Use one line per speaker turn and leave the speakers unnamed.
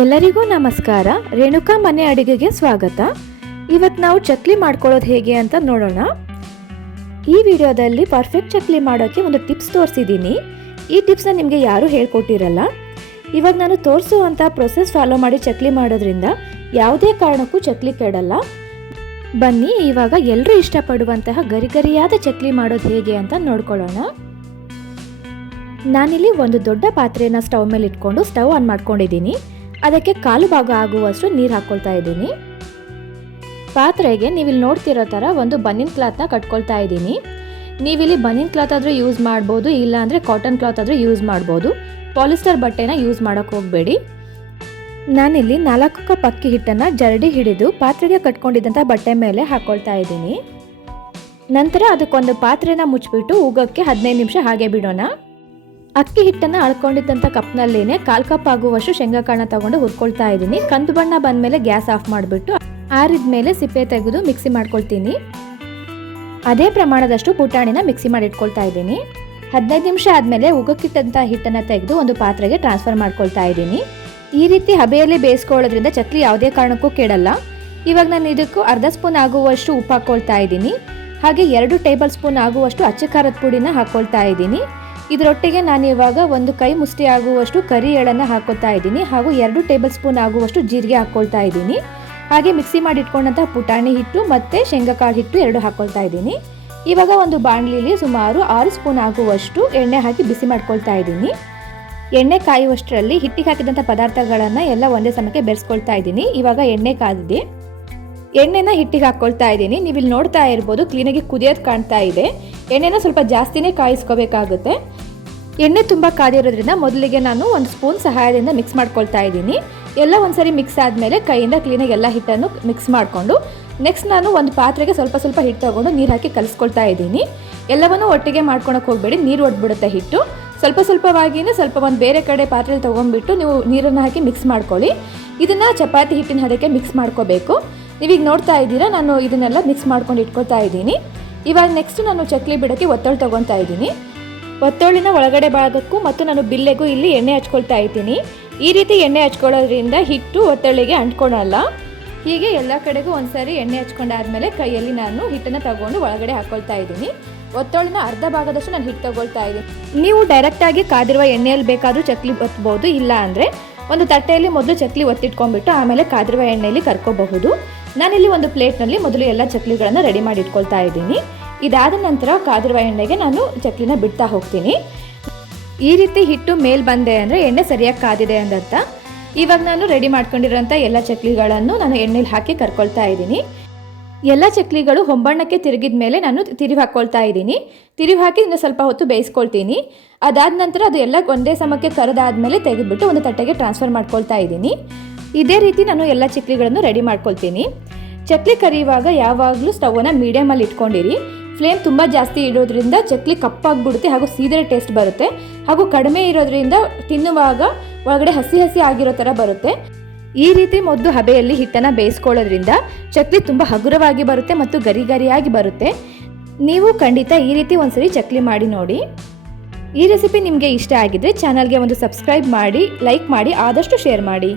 ಎಲ್ಲರಿಗೂ ನಮಸ್ಕಾರ. ರೇಣುಕಾ ಮನೆ ಅಡುಗೆಗೆ ಸ್ವಾಗತ. ಇವತ್ತು ನಾವು ಚಕ್ಲಿ ಮಾಡ್ಕೊಳ್ಳೋದು ಹೇಗೆ ಅಂತ ನೋಡೋಣ. ಈ ವಿಡಿಯೋದಲ್ಲಿ ಪರ್ಫೆಕ್ಟ್ ಚಕ್ಲಿ ಮಾಡೋಕ್ಕೆ ಒಂದು ಟಿಪ್ಸ್ ತೋರಿಸಿದ್ದೀನಿ. ಈ ಟಿಪ್ಸ್ನ ನಿಮಗೆ ಯಾರೂ ಹೇಳ್ಕೊಟ್ಟಿರಲ್ಲ. ಇವಾಗ ನಾನು ತೋರಿಸುವಂಥ ಪ್ರೊಸೆಸ್ ಫಾಲೋ ಮಾಡಿ ಚಕ್ಲಿ ಮಾಡೋದ್ರಿಂದ ಯಾವುದೇ ಕಾರಣಕ್ಕೂ ಚಕ್ಲಿ ಕೆಡಲ್ಲ. ಬನ್ನಿ, ಇವಾಗ ಎಲ್ಲರೂ ಇಷ್ಟಪಡುವಂತಹ ಗರಿಗರಿಯಾದ ಚಕ್ಲಿ ಮಾಡೋದು ಹೇಗೆ ಅಂತ ನೋಡ್ಕೊಳ್ಳೋಣ. ನಾನಿಲ್ಲಿ ಒಂದು ದೊಡ್ಡ ಪಾತ್ರೆಯನ್ನು ಸ್ಟವ್ ಮೇಲೆ ಇಟ್ಕೊಂಡು ಸ್ಟವ್ ಆನ್ ಮಾಡ್ಕೊಂಡಿದ್ದೀನಿ. ಅದಕ್ಕೆ ಕಾಲು ಭಾಗ ಆಗುವಷ್ಟು ನೀರು ಹಾಕ್ಕೊಳ್ತಾ ಇದ್ದೀನಿ. ಪಾತ್ರೆಗೆ ನೀವಿಲ್ಲಿ ನೋಡ್ತಿರೋ ಥರ ಒಂದು ಬನ್ನಿನ ಕ್ಲಾತ್ನ ಕಟ್ಕೊಳ್ತಾ ಇದ್ದೀನಿ. ನೀವಿಲ್ಲಿ ಬನ್ನಿನ್ ಕ್ಲಾತ್ ಆದರೂ ಯೂಸ್ ಮಾಡ್ಬೋದು, ಇಲ್ಲ ಅಂದರೆ ಕಾಟನ್ ಕ್ಲಾತ್ ಆದರೂ ಯೂಸ್ ಮಾಡ್ಬೋದು. ಪಾಲಿಸ್ಟರ್ ಬಟ್ಟೆನ ಯೂಸ್ ಮಾಡೋಕ್ಕೆ ಹೋಗಬೇಡಿ. ನಾನಿಲ್ಲಿ ನಾಲ್ಕು ಕಪ್ ಅಕ್ಕಿ ಹಿಟ್ಟನ್ನು ಜರಡಿ ಹಿಡಿದು ಪಾತ್ರೆಗೆ ಕಟ್ಕೊಂಡಿದ್ದಂಥ ಬಟ್ಟೆ ಮೇಲೆ ಹಾಕ್ಕೊಳ್ತಾ ಇದ್ದೀನಿ. ನಂತರ ಅದಕ್ಕೊಂದು ಪಾತ್ರೆನ ಮುಚ್ಚಿಬಿಟ್ಟು ಉಗಕ್ಕೆ ಹದಿನೈದು ನಿಮಿಷ ಹಾಗೆ ಬಿಡೋಣ. ಅಕ್ಕಿ ಹಿಟ್ಟನ್ನು ಅಳ್ಕೊಂಡಿದ್ದಂಥ ಕಪ್ನಲ್ಲೇನೆ ಕಾಲ್ ಕಪ್ ಆಗುವಷ್ಟು ಶೇಂಗಾ ಕಾಳನ್ನ ತಗೊಂಡು ಹುರ್ಕೊಳ್ತಾ ಇದ್ದೀನಿ. ಕಂದು ಬಣ್ಣ ಬಂದಮೇಲೆ ಗ್ಯಾಸ್ ಆಫ್ ಮಾಡಿಬಿಟ್ಟು ಆರಿದ ಮೇಲೆ ಸಿಪ್ಪೆ ತೆಗೆದು ಮಿಕ್ಸಿ ಮಾಡ್ಕೊಳ್ತೀನಿ. ಅದೇ ಪ್ರಮಾಣದಷ್ಟು ಪುಟಾಣಿನ ಮಿಕ್ಸಿ ಮಾಡಿ ಇಟ್ಕೊಳ್ತಾ ಇದ್ದೀನಿ. ಹದಿನೈದು ನಿಮಿಷ ಆದಮೇಲೆ ಉಗಕ್ಕಿಟ್ಟಂಥ ಹಿಟ್ಟನ್ನು ತೆಗೆದು ಒಂದು ಪಾತ್ರೆಗೆ ಟ್ರಾನ್ಸ್ಫರ್ ಮಾಡ್ಕೊಳ್ತಾ ಇದ್ದೀನಿ. ಈ ರೀತಿ ಹಬೆಯಲ್ಲಿ ಬೇಯಿಸ್ಕೊಳ್ಳೋದ್ರಿಂದ ಚಕ್ಲಿ ಯಾವುದೇ ಕಾರಣಕ್ಕೂ ಕೆಡಲ್ಲ. ಇವಾಗ ನಾನು ಇದಕ್ಕೂ ಅರ್ಧ ಸ್ಪೂನ್ ಆಗುವಷ್ಟು ಉಪ್ಪು ಹಾಕ್ಕೊಳ್ತಾ ಇದ್ದೀನಿ. ಹಾಗೆ ಎರಡು ಟೇಬಲ್ ಸ್ಪೂನ್ ಆಗುವಷ್ಟು ಅಚ್ಚ ಖಾರದ ಪುಡಿನ ಹಾಕ್ಕೊಳ್ತಾ ಇದ್ದೀನಿ. ಇದರೊಟ್ಟಿಗೆ ನಾನು ಇವಾಗ ಒಂದು ಕೈ ಮುಷ್ಟಿ ಆಗುವಷ್ಟು ಕರಿ ಎಳನ್ನು ಹಾಕೋತಾ ಇದ್ದೀನಿ ಹಾಗೂ ಎರಡು ಟೇಬಲ್ ಸ್ಪೂನ್ ಆಗುವಷ್ಟು ಜೀರಿಗೆ ಹಾಕ್ಕೊಳ್ತಾ ಇದ್ದೀನಿ. ಹಾಗೆ ಮಿಕ್ಸಿ ಮಾಡಿ ಇಟ್ಕೊಂಡಂಥ ಪುಟಾಣಿ ಹಿಟ್ಟು ಮತ್ತು ಶೇಂಗಾಕಾಳು ಹಿಟ್ಟು ಎರಡು ಹಾಕ್ಕೊಳ್ತಾ ಇದ್ದೀನಿ. ಇವಾಗ ಒಂದು ಬಾಣಲಿಲಿ ಸುಮಾರು ಆರು ಸ್ಪೂನ್ ಆಗುವಷ್ಟು ಎಣ್ಣೆ ಹಾಕಿ ಬಿಸಿ ಮಾಡ್ಕೊಳ್ತಾ ಇದ್ದೀನಿ. ಎಣ್ಣೆ ಕಾಯುವಷ್ಟರಲ್ಲಿ ಹಿಟ್ಟಿಗೆ ಹಾಕಿದಂಥ ಪದಾರ್ಥಗಳನ್ನು ಎಲ್ಲ ಒಂದೇ ಸಮಯಕ್ಕೆ ಬೆರೆಸ್ಕೊಳ್ತಾ ಇದ್ದೀನಿ. ಇವಾಗ ಎಣ್ಣೆ ಕಾದಿದೆ. ಎಣ್ಣೆನ ಹಿಟ್ಟಿಗೆ ಹಾಕ್ಕೊಳ್ತಾ ಇದ್ದೀನಿ. ನೀವು ಇಲ್ಲಿ ನೋಡ್ತಾ ಇರ್ಬೋದು ಕ್ಲೀನಾಗಿ ಕುದಿಯೋದು ಕಾಣ್ತಾ ಇದೆ. ಎಣ್ಣೆನ ಸ್ವಲ್ಪ ಜಾಸ್ತಿನೇ ಕಾಯಿಸ್ಕೋಬೇಕಾಗುತ್ತೆ. ಎಣ್ಣೆ ತುಂಬ ಕಾದಿರೋದ್ರಿಂದ ಮೊದಲಿಗೆ ನಾನು ಒಂದು ಸ್ಪೂನ್ ಸಹಾಯದಿಂದ ಮಿಕ್ಸ್ ಮಾಡ್ಕೊಳ್ತಾ ಇದ್ದೀನಿ. ಎಲ್ಲ ಒಂದ್ಸರಿ ಮಿಕ್ಸ್ ಆದಮೇಲೆ ಕೈಯಿಂದ ಕ್ಲೀನಾಗಿ ಎಲ್ಲ ಹಿಟ್ಟನ್ನು ಮಿಕ್ಸ್ ಮಾಡಿಕೊಂಡು ನೆಕ್ಸ್ಟ್ ನಾನು ಒಂದು ಪಾತ್ರೆಗೆ ಸ್ವಲ್ಪ ಸ್ವಲ್ಪ ಹಿಟ್ಟು ತಗೊಂಡು ನೀರು ಹಾಕಿ ಕಲಿಸ್ಕೊಳ್ತಾ ಇದ್ದೀನಿ. ಎಲ್ಲವನ್ನೂ ಒಟ್ಟಿಗೆ ಮಾಡ್ಕೊಳಕ್ಕೆ ಹೋಗಬೇಡಿ, ನೀರು ಒಡ್ಬಿಡುತ್ತೆ ಹಿಟ್ಟು. ಸ್ವಲ್ಪ ಸ್ವಲ್ಪವಾಗಿಯೇ ಸ್ವಲ್ಪ ಒಂದು ಬೇರೆ ಕಡೆ ಪಾತ್ರೆಯಲ್ಲಿ ತೊಗೊಂಡ್ಬಿಟ್ಟು ನೀವು ನೀರನ್ನು ಹಾಕಿ ಮಿಕ್ಸ್ ಮಾಡ್ಕೊಳ್ಳಿ. ಇದನ್ನು ಚಪಾತಿ ಹಿಟ್ಟಿನ ಹದಕ್ಕೆ ಮಿಕ್ಸ್ ಮಾಡ್ಕೋಬೇಕು. ನೀವೀಗ ನೋಡ್ತಾ ಇದ್ದೀರಾ, ನಾನು ಇದನ್ನೆಲ್ಲ ಮಿಕ್ಸ್ ಮಾಡ್ಕೊಂಡು ಇಟ್ಕೊತಾ ಇದ್ದೀನಿ. ಇವಾಗ ನೆಕ್ಸ್ಟ್ ನಾನು ಚಕ್ಲಿ ಬಿಡೋಕ್ಕೆ ಒತ್ತಳು ತೊಗೊತಾ ಇದ್ದೀನಿ. ಒತ್ತೊಳ್ಳಿನ ಒಳಗಡೆ ಭಾಗಕ್ಕೂ ಮತ್ತು ನಾನು ಬಿಲ್ಲೆಗೂ ಇಲ್ಲಿ ಎಣ್ಣೆ ಹಚ್ಕೊಳ್ತಾ ಇದ್ದೀನಿ. ಈ ರೀತಿ ಎಣ್ಣೆ ಹಚ್ಕೊಳ್ಳೋದ್ರಿಂದ ಹಿಟ್ಟು ಒತ್ತಳಿಗೆ ಅಂಟ್ಕೊಳಲ್ಲ. ಹೀಗೆ ಎಲ್ಲ ಕಡೆಗೂ ಒಂದ್ಸರಿ ಎಣ್ಣೆ ಹಚ್ಕೊಂಡಾದ್ಮೇಲೆ ಕೈಯಲ್ಲಿ ನಾನು ಹಿಟ್ಟನ್ನು ತಗೊಂಡು ಒಳಗಡೆ ಹಾಕ್ಕೊಳ್ತಾ ಇದ್ದೀನಿ. ಒತ್ತೊಳ್ಳಿನ ಅರ್ಧ ಭಾಗದಷ್ಟು ನಾನು ಹಿಟ್ಟು ತಗೊಳ್ತಾ ಇದ್ದೀನಿ. ನೀವು ಡೈರೆಕ್ಟಾಗಿ ಕಾದಿರುವ ಎಣ್ಣೆಯಲ್ಲಿ ಬೇಕಾದರೂ ಚಕ್ಲಿ ಒತ್ತಬಹುದು ಇಲ್ಲ ಅಂದರೆ ಒಂದು ತಟ್ಟೆಯಲ್ಲಿ ಮೊದಲು ಚಕ್ಲಿ ಒತ್ತಿಟ್ಕೊಂಡ್ಬಿಟ್ಟು ಆಮೇಲೆ ಕಾದಿರುವ ಎಣ್ಣೆಯಲ್ಲಿ ಕರ್ಕೋಬಹುದು. ನಾನಿಲ್ಲಿ ಒಂದು ಪ್ಲೇಟ್ನಲ್ಲಿ ಮೊದಲು ಎಲ್ಲ ಚಕ್ಲಿಗಳನ್ನು ರೆಡಿ ಮಾಡಿ ಇಟ್ಕೊಳ್ತಾ ಇದ್ದೀನಿ. ಇದಾದ ನಂತರ ಕಾದಿರುವ ಎಣ್ಣೆಗೆ ನಾನು ಚಕ್ಲಿನ ಬಿಡ್ತಾ ಹೋಗ್ತೀನಿ. ಈ ರೀತಿ ಹಿಟ್ಟು ಮೇಲ್ ಬಂದೆ ಅಂದರೆ ಎಣ್ಣೆ ಸರಿಯಾಗಿ ಕಾದಿದೆ ಅಂದರ್ಥ. ಇವಾಗ ನಾನು ರೆಡಿ ಮಾಡ್ಕೊಂಡಿರೋಂಥ ಎಲ್ಲ ಚಕ್ಲಿಗಳನ್ನು ನಾನು ಎಣ್ಣೆಲಿ ಹಾಕಿ ಕರ್ಕೊಳ್ತಾ ಇದ್ದೀನಿ. ಎಲ್ಲ ಚಕ್ಲಿಗಳು ಹೊಂಬಣ್ಣಕ್ಕೆ ತಿರುಗಿದ ಮೇಲೆ ನಾನು ತಿರುವಿ ಹಾಕ್ಕೊಳ್ತಾ ಇದ್ದೀನಿ. ತಿರುವಿ ಹಾಕಿ ಇನ್ನು ಸ್ವಲ್ಪ ಹೊತ್ತು ಬೇಯಿಸ್ಕೊಳ್ತೀನಿ. ಅದಾದ ನಂತರ ಅದು ಎಲ್ಲ ಒಂದೇ ಸಮಕ್ಕೆ ಕರೆದಾದ್ಮೇಲೆ ತೆಗೆದುಬಿಟ್ಟು ಒಂದು ತಟ್ಟೆಗೆ ಟ್ರಾನ್ಸ್ಫರ್ ಮಾಡ್ಕೊಳ್ತಾ ಇದ್ದೀನಿ. ಇದೇ ರೀತಿ ನಾನು ಎಲ್ಲ ಚಕ್ಲಿಗಳನ್ನು ರೆಡಿ ಮಾಡ್ಕೊಳ್ತೀನಿ. ಚಕ್ಲಿ ಕರಿಯುವಾಗ ಯಾವಾಗಲೂ ಸ್ಟವನ್ನು ಮೀಡಿಯಮಲ್ಲಿ ಇಟ್ಕೊಂಡಿರಿ. ಫ್ಲೇಮ್ ತುಂಬ ಜಾಸ್ತಿ ಇಡೋದ್ರಿಂದ ಚಕ್ಲಿ ಕಪ್ಪಾಗ್ಬಿಡುತ್ತೆ ಹಾಗೂ ಸೀದರೆ ಟೇಸ್ಟ್ ಬರುತ್ತೆ. ಹಾಗೂ ಕಡಿಮೆ ಇರೋದ್ರಿಂದ ತಿನ್ನುವಾಗ ಒಳಗಡೆ ಹಸಿ ಹಸಿ ಆಗಿರೋ ಥರ ಬರುತ್ತೆ. ಈ ರೀತಿ ಮೊದಲು ಹಬೆಯಲ್ಲಿ ಹಿಟ್ಟನ್ನು ಬೇಯಿಸ್ಕೊಳ್ಳೋದ್ರಿಂದ ಚಕ್ಲಿ ತುಂಬ ಹಗುರವಾಗಿ ಬರುತ್ತೆ ಮತ್ತು ಗರಿ ಗರಿಯಾಗಿ ಬರುತ್ತೆ. ನೀವು ಖಂಡಿತ ಈ ರೀತಿ ಒಂದ್ಸರಿ ಚಕ್ಲಿ ಮಾಡಿ ನೋಡಿ. ಈ ರೆಸಿಪಿ ನಿಮಗೆ ಇಷ್ಟ ಆಗಿದ್ರೆ ಚಾನಲ್ಗೆ ಒಂದು ಸಬ್ಸ್ಕ್ರೈಬ್ ಮಾಡಿ ಲೈಕ್ ಮಾಡಿ, ಆದಷ್ಟು ಶೇರ್ ಮಾಡಿ.